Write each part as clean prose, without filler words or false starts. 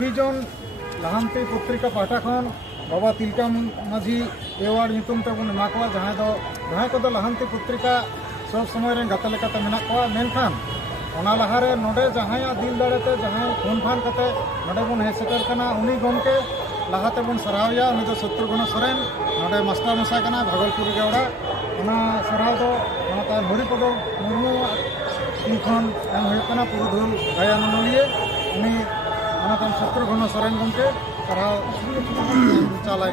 जन लहानती पत्रिका पाटा खन बाबा तिलका माझी एवार्ड नितुम तेबन एमा को जहां को लहानती पत्रिका सब समय रे गाते लेकाते मेना को मेनखान ओना लहारे नोडे जहां दिल दाड़ेते जहां फोन फान कते नोडे बन हे सेटर कना उनी गमके लहाते बन सरावया उनी दो शत्रुघ्न सोरेन नोडे मास्टर मसा कना भागलपुर गेवड़ा ओना सराव दो ओना हरिपद मुर्मू इनखन एम हुई कना पुरुधुल गायन नलिए उनी ओना शत्रुघ्न सोरेन गमके सराव चालाय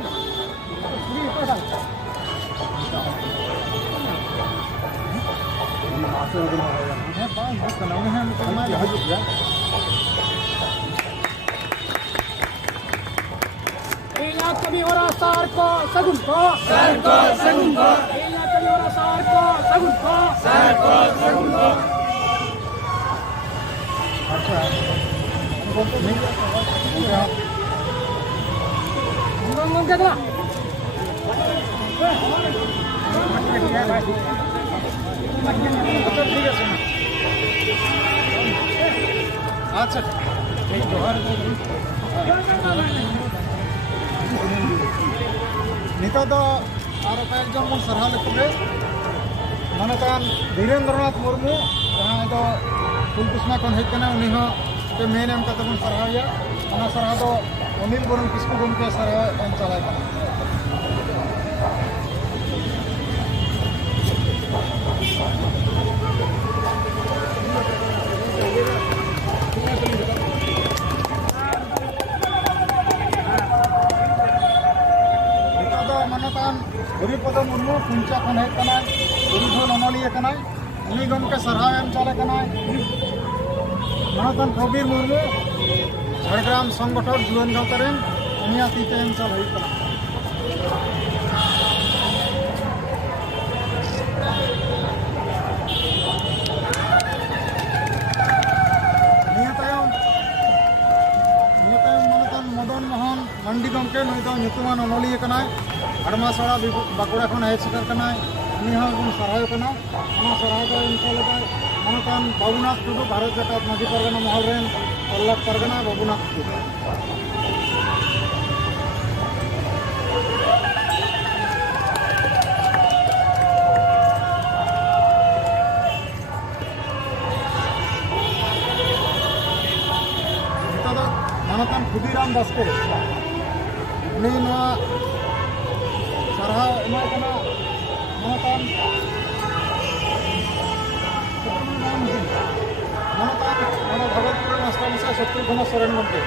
कभी हो रहा सार को सगुन को कभी हो रहा सार को सगुन को अच्छा अच्छा जोहार नित और एकजन बन सारा लेकिन मनकान धीरेन्द्रनाथ मुर्मू जहाँ दो फुलकुसमा खन हेकना उनी मेन एम कते बन साराया ओना सारा दो अनिल बरन किस्कू गमके सारा एम चलाय मनकान हरिपद मुर्मू पुंचा खन हेकना पुरुधुल अनलिया कना उनी गमके सारा एम चले कना मनकान प्रबीर मुर्मू झाड़ग्राम संगठन जुआन गाँवतारेन उनिया तीते एम चल हुई कना मनकान मदन मोहन मंडी गमके नुई दो ᱧᱩᱛᱩᱢᱟᱱ अनलिया कना हड़मासड़ा बाकुड़ा खन हेज सेटर कना उनी बन सराहय कना ओना सराहय दो एम चल लेदा मनकान बाबूनाथ टुडू भारत जाकात माझी परगना महल रेन पल्लव परगना बाबूनाथ टुडू मनकान खुदीराम बास्के उनी सारा एमा कना मनकान भागलपुर मास्टर मसा शत्रुघ्न सोरेन गमके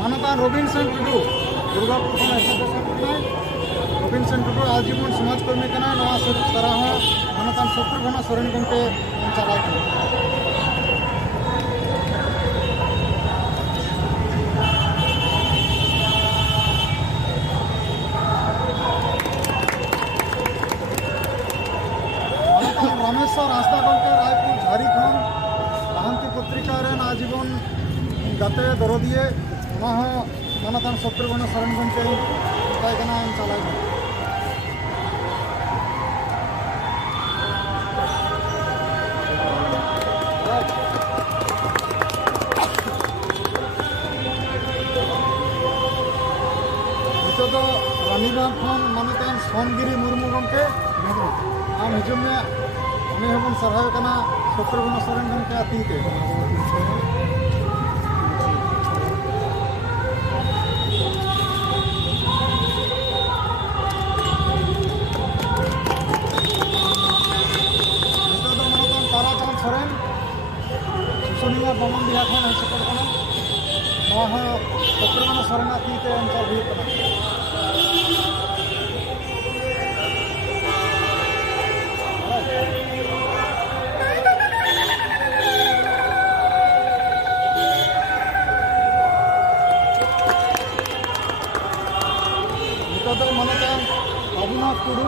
मनकान रबिनसन टुडू दुर्गापुर खन एसोसिएशन कना रबिनसन टुडू आजीवन समाजकर्मी कना नवा सराह मनकान शत्रुघ्न सोरेन गमके चलाय कना रामेश्वर हांसदा गमके रायपुर झारीखंड लहानती पत्रिका रेन आजीवन गाते दरदिए मनकान शत्रुघ्न सोरेन गमके बताय कना एम चलाय नित रानीबाग खन मनकान सोनगिरी मुर्मू गमके आम हिजुम में उनी हबन सराहय कना शत्रुघ्न सोरेन गमके आतीते सोरेन सुसुनिया बमन बिहा खन हेज सेटर कना शत्रुघ्न सोरेन तीते अंचल हुई कना। रघुनाथ टुडू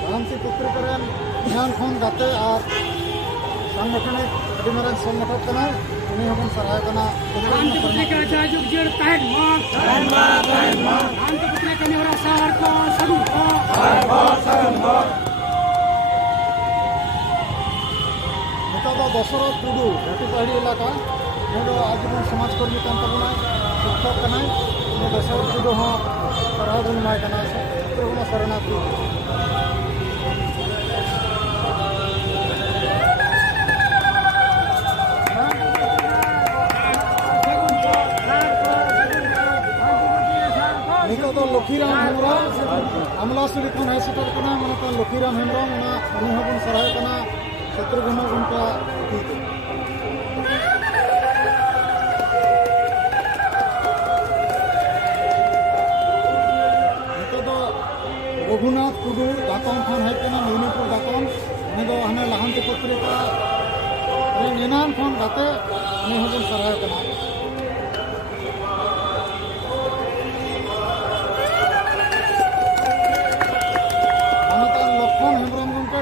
लाहान्ती पत्रिका रेन ध्यान खन गाते और सांगठनिक अभी मारन संगठक कनाय उनी हबन सराय कना लाहान्ती पत्रिका जाजुग जेड़ तहन मा लाहान्ती पत्रिका कमी हो रहा सार को सगुन को नेता दो दशरथ टुडू घाटीपाड़ी इलाका नेडो आजीवन समाजकर्मी कान तबना शिक्षक कनाय ने दशरथ टुडू हो सराय बन माय कना सत्रगुना शरणार्थ निको तो लखीराम हेमब्रम अमलासुली खन है सेटर कना माने तो लखीराम हेमब्रम उना उनी हबन सराय कना शत्रुघ्न उनका रघुनाथ टुडू दातन खन है कना मणिपुर दातन उनी दो हने लाहान्ती पत्रिका नेनान खन गाते उनी हबन सराय कना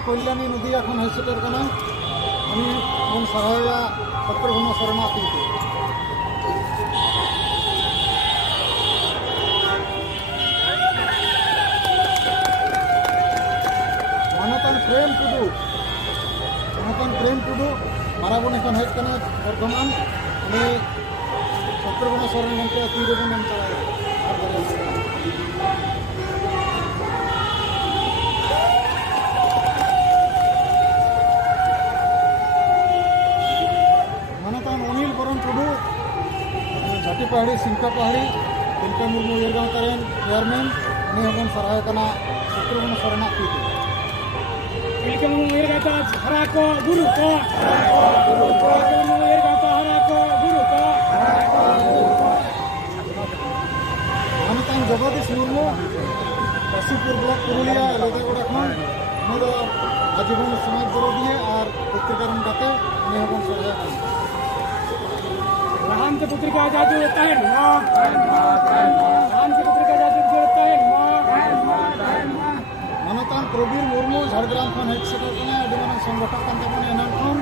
कल्याणी नदी এখন হেসেটের কানা আমি মন সহায়া শত্রুঘ্ন শরণার্থী মানতন প্রেম টুডু মারাবন এখন হেড কানা বর্ধমান আমি শত্রুঘ্ন শরণ গমকে তীরবন নাম চালায় घाटी पहाड़ी सिंका पहाड़ी तिलका मुर्मू येरगांव तरेन चेयरमैन उनी हबन सराय कना शत्रुघ्न शरणार्थी तिलका मुर्मू येरगांव हरा को गुरु को तिलका मुर्मू येरगांव हरा को गुरु को मानतान जगदीश मुर्मू काशीपुर ब्लॉक पुरुलिया लेदागोड़ा खन उनी दो आजीवन समाज विरोधी और पत्रिका गाते उनी हबन सराय कना लाहान्ती पत्रिका जाजुग तहन मा लाहान्ती पत्रिका जाजुग जेड़ तहन मा मानतान प्रवीर मुर्मू झाड़ग्राम खन हेड सेटर कना अभी मारन संगठक कान तबन एनान खन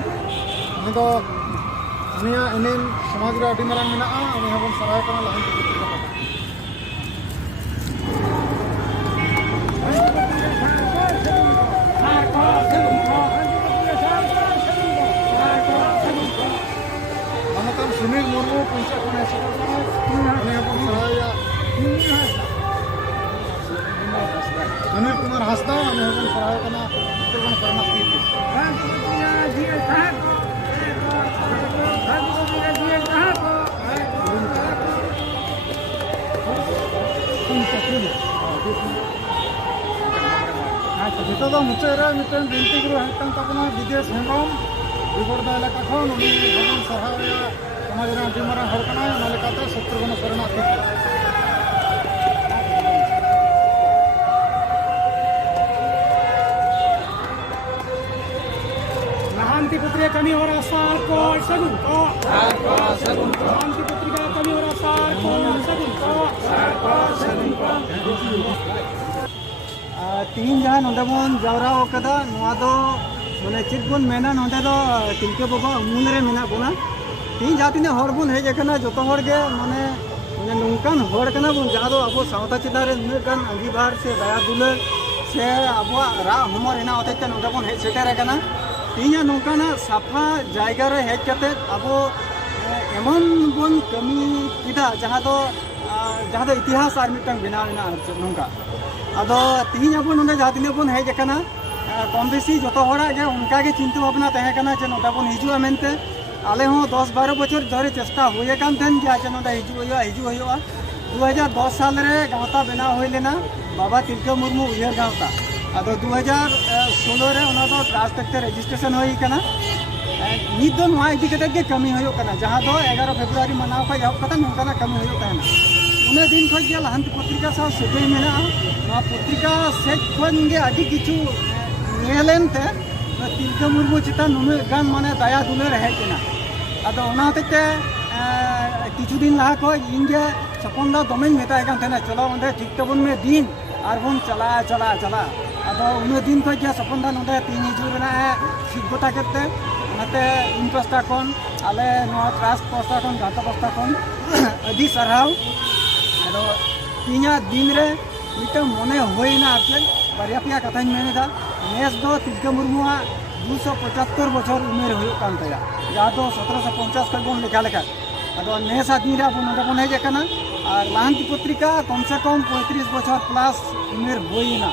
उनी दो उनिया एनेम समाज रे अभी मारन मेना उनी हबन सराय कना लाहान्ती पत्रिका सुनील मुर्मू पंचायत खन हेड सेटर कना उनी हबन सराया सुनील कुमार हासदा उनी हबन सराय कना शत्रुघ्न शरणार्थी जेटा दो मुचारे मिटन बिनती गुरु हेतन तबना विदेश हेमब्रम विगोड़दा इलाका खन उनी हबन सराया समाज रे अति मारा हर कना ओना लेकाते शत्रुघ्न शरणार्थी लाहान्ती पत्रिका कमी हो रहा सार को सगुन को लाहान्ती पत्रिका कमी हो रहा सार को सगुन को तीन जहाँ नोडे बन जावरा ओकदा नोआ दो माने चेक बन मेना नोडे दो तिलके बाबा उमुल रे मेना बोना तीन जहाँ तीन हर बन हेज अकना जतो हर गे माने माने नोंकान हर कना बन जहाँ दो अब सावता चिता रे नुगान अंगीभार से दया दुलार से अब रा हमर एना होते नोडे बन हेज सेटर अकना तीन नोंकाना साफा जायगा रे हेज कते अब एमन बन कमी किदा जहाँ दो इतिहास आर मिटन बनावना नोंका अदो तीन अब नोडे जहाँ तीन बन हेज अकना कम बेसी जो हड़ा गे उनका के चिंता भावना तहे कना जे नोडे बन हिजुआ मेनते आले हो 10-12 बछर धरे चेष्टा हुए कान थेन गया जे नोडे हिजु होया 2010 साल रे गावता बना होय लेना बाबा तिलका मुर्मू उयर गावता अदो 2016 रे ओना दो ट्रांसपेक्ट रजिस्ट्रेशन होई कना नित दो नोआ इदी कते के कमी होयो कना जहां दो 11 फरवरी मनाव का एहब कता नोंकाना कमी होयो तहना उन दिन खो गया लाहान्ती पत्रिका साव सेटे मेना नोआ पत्रिका सेट खन गे आदि किछु नेलेनते तिलका मुर्मू चिता नुनु गान माने दया दुलार हेजना अदो ओना होते किछु दिन लहा को इंगे छपन दा दमे मेता कान थेना चलो ओंदे ठीक तबन में दिन और बन चला अदो उन दिन खो जे सपन दा नोडे तीन हिजू रेना सिट गोटा केते ओनाते इन पास्टा कोन आले नोआ ट्रास्ट पास्टा कोन गाता पास्टा कोन अदी सरहाव अदो तीना दिन रे मिटे मने होइना आके बारिया पिया कथाñ मेनेदा नेस दो तिलका मुर्मुआ 275 बछर उमेर हुई कान तया जहाँ तो 1750 खन बन लेखा लेखा अदो नेस आदमी रे अब नोडे बन हेज कना और लांति पत्रिका कम से कम 35 बछर प्लस उमेर होइना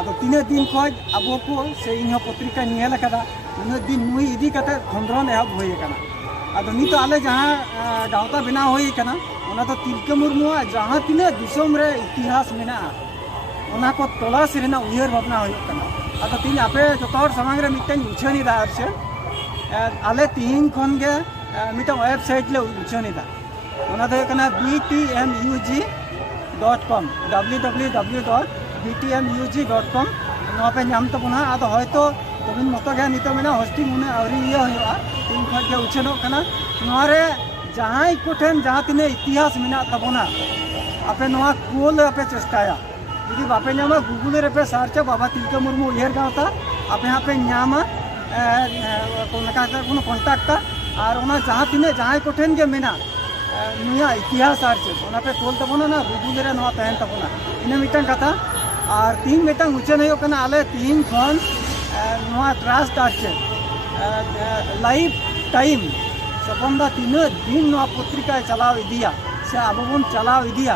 अदो तीन दिन खोज अब को से इन पत्रिका नियल कदा उन दिन नुई इदी कते खंडरन एहब होई कना अदो नित आले जहाँ गावता बना होई कना ओना तो तिलका मुर्मुआ जहाँ तीन दिसम रे इतिहास मेना ओना को तलाश रेना उयहर भावना होई कना अदो तीन आपे जतोर समांग रे मिटन उछनी दा से आले तीन खन गे मिटन वेबसाइट ले उछनी दा ओना दे कना btmug.com www.btmug.com नोआ पे नाम तो बना आदो हयतो तबिन मतो गे नितो मेना होस्टिंग उने आवरी इया होया तीन खन गे उछनो कना नोआ रे जहां कोठेन जहां तिने इतिहास मेना तबना आपे नोआ कोल आपे चेष्टाया यदि बापे नामा गूगल रे पे सर्च बाबा तिलका मुर्मू उयहर गावता आपे यहाँ पे नामा कोनो कॉन्टैक्ट और ओना जहां तिने जहां कोठेन गे मेना नुया इतिहास आर चे ओना पे तोल तबना ना गूगल रे नोआ तहन तबना इन मिटन कथा और तीन मिटन उचन हो कना आले तीन खन नोआ ट्रस्ट आर चे लाइफ टाइम सपनदा तीन दिन नोआ पत्रिका चलाव इदिया से अब बन चलाव इदिया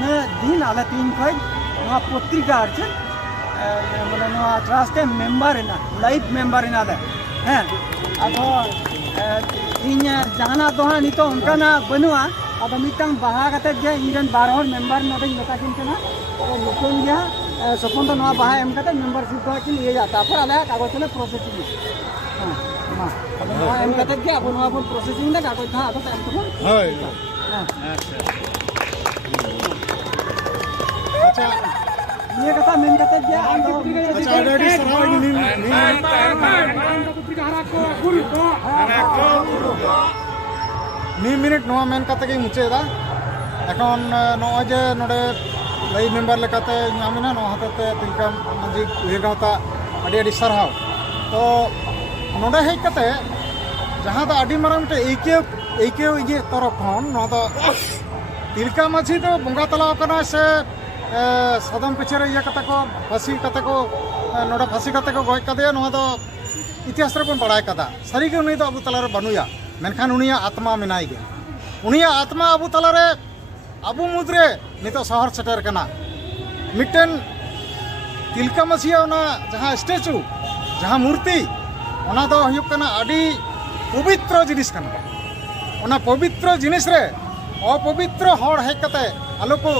ने दिन आले तीन खन नोआ पत्रिका आर चे माने नोआ ट्रस्ट के मेंबर ना लाइफ मेंबर ना दे हैं अदो इन जहाना दोहा नितो उनका ना बनुआ अब मिटंग बाहा कते जे इरन 12 हर मेंबर नोदे लता किन केना और लोकन गया सपन तो नोआ बाहा एम कते मेंबरशिप का कि लिए जाता पर आले कागज ले प्रोसेसिंग हां मा अब नोआ एम कते गया अब नोआ बोल प्रोसेसिंग ना कागज था अब टाइम तो হয় अच्छा আচ্ছা ये कथा मेन कते गया আচ্ছা অলরেডি সরাই নি पत्रिका हरा को गुरु को मिनिट नोआ मेन कते के मुचेदा এখন নয় যে নড়ে লাই মেম্বার লেকাতে নামিনা নো হাতে তিলকা মাঝি উইর গাওতা আডি আডি সারহাও তো নড়ে হেই কাতে जहाँ तो आडी मारा मिटे एके इजे तरफ खन न तो तिलका माझी तो बंगा तलाव कना से सदम पिछे रे इया कते को फांसी कते को नोडा फांसी कते को गय कदे न तो इतिहास रे बन बड़ाय कदा सारी के उनी तो अबु तलारे बनुया मेनखान उनिया आत्मा मेनाय गे उनिया आत्मा अबु तलारे अबु मुद्रे नितो शहर सेटर कना मिटन तिलका माझी ओना जहाँ स्टैचू जहाँ मूर्ति ओना दो हुयुक कना आडी पवित्र जिनिस कना ओना पवित्र जिनिस रे अपवित्र हर हेज कते आलो को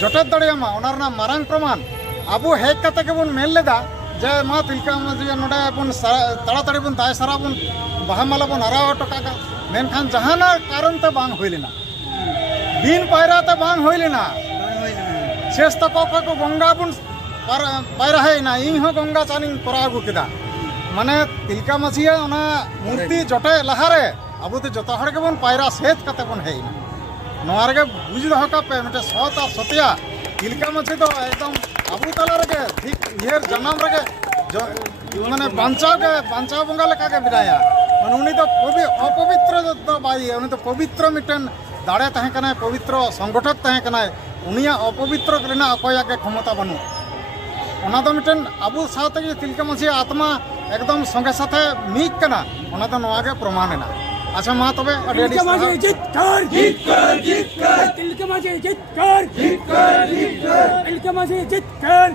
जटेत दड़ियामा ओना रना मारांग प्रमाण आबो हेज कते के बन मेल लेदा जे मा तिलका माझी नोडे बन ताड़ाताड़ी बन ताय सारा बन बाहा माला बन आराव टका मेनखान जहाना कारण ते बांग होइलेना दिन पायरा ते बांग होइलेना शेष तक को गंगा बन पायरा हेना इन हो गंगा चानिंग करा आगु केदा माने तिलका माझिया ओना मूर्ति जटे लहारे अब तो जत हर के बन पायरा सेत कते बन हेना नोआ रे बुझ दो का पे मटे सत और सत्या तिलका माझी तो एकदम अबु तला रे ठीक इयर जन्म रे माने बांचाव बंगा लेका के बिराया माने उनी तो अपवित्र तो बाई उनी तो पवित्र मिटन दाड़े तहे कना पवित्र संगठक तहे कना उनिया अपवित्र करना अकोया के क्षमता बनु ओना तो मिटन अबु साथे तिलका माझी आत्मा एकदम संगे साथे मिक कना ओना तो नोआ के प्रमाण है ना अच्छा मा तबे तिलका माझी जित कर तिलका माझी जित कर तिलका माझी जित कर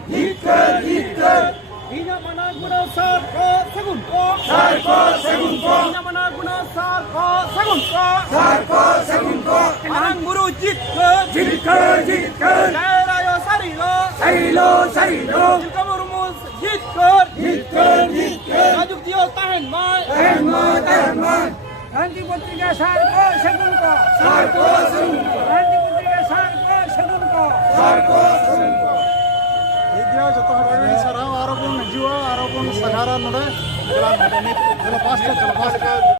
Hina mana guna sar ko segun ko Hina mana guna sar ko segun ko Marang buru jit kar Daerayo sarilo Tilka murumus jit kar Rajuk dio tahan mai Ranti Putrika sar ko segun ko Ranti Putrika sar ko segun ko जो सराव आरोपन जुआ आरोपन सगारा नोडे चला पास